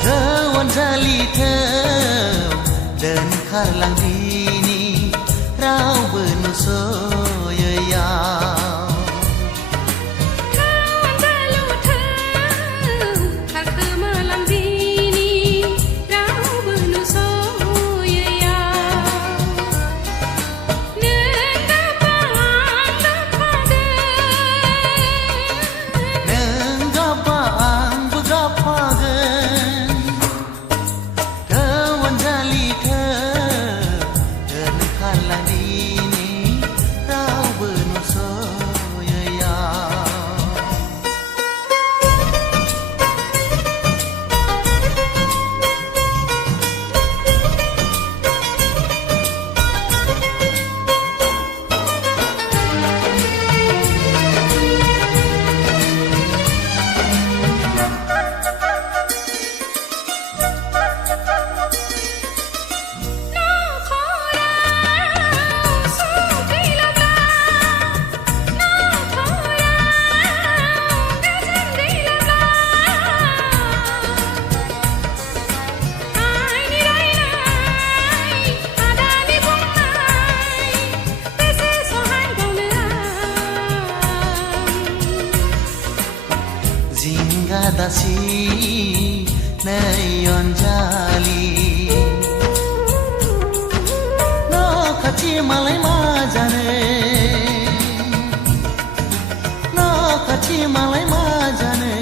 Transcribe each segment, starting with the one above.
เธอวันจะลีเธอเดินข้างหลังดีนี่เราเบื่อหนุโซเยยาว Dasi nayon jali no khachi malai majane no khachi malai majane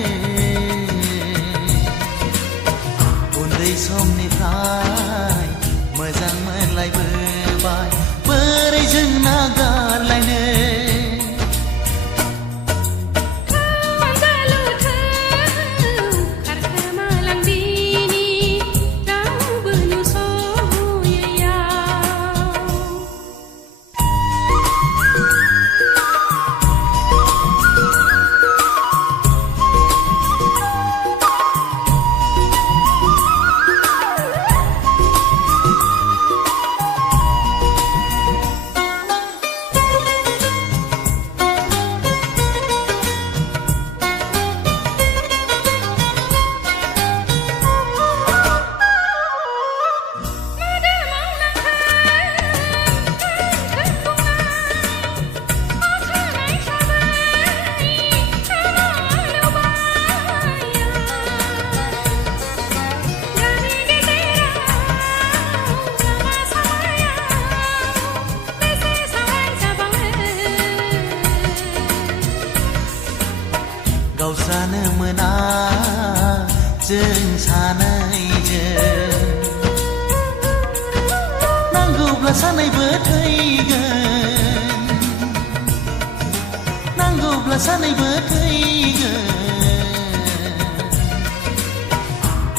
undai somnifrai mojang monlai berbai borai जों नागारलायनो गावस्रानो मोना जों सानैजों नांगौब्ला सानैबो थैगोन नांगौब्ला सानैबो थैगोन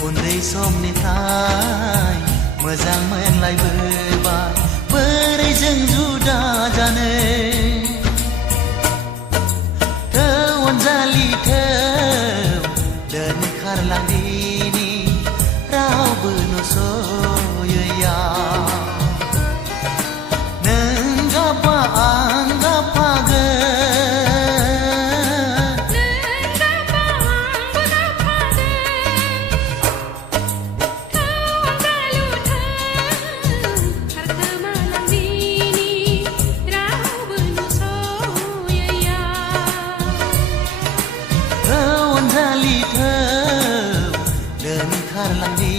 उन्दै समनिफ्राय मोजां मोनलायबोबाय बोरै जों जुदा जानो dan karlang dini rau benuso ya nenggapa anggapa ge nenggapa anggapa ge kau dalu harta malang dini rau benuso ya Dali thơ đơn khar lang đi